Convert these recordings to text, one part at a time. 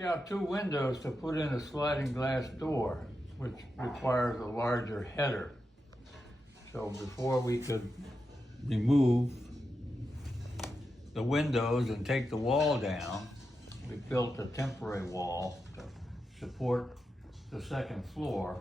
took out 2 windows to put in a sliding glass door, which requires a larger header. So before we could remove the windows and take the wall down, we built a temporary wall to support the second floor.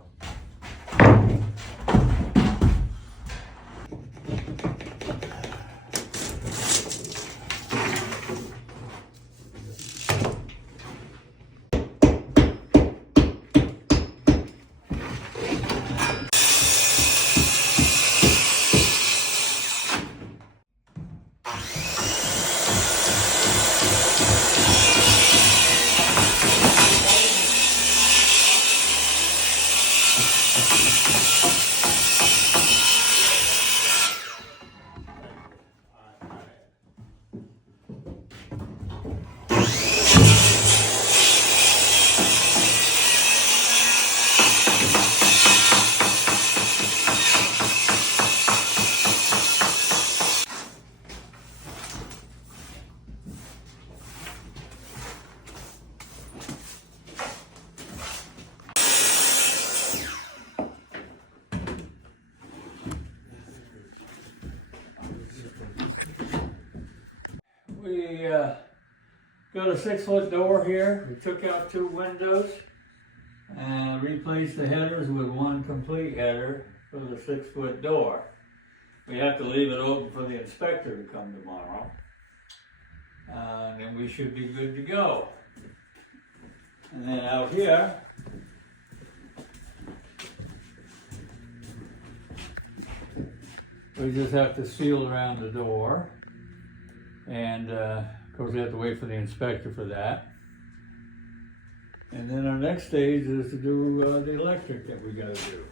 We got a 6-foot door here. We took out 2 windows and replaced the headers with 1 complete header for the 6-foot door. We have to leave it open for the inspector to come tomorrow, and then we should be good to go. And then out here, we just have to seal around the door. And of course we have to wait for the inspector for that. And then our next stage is to do the electric that we gotta do.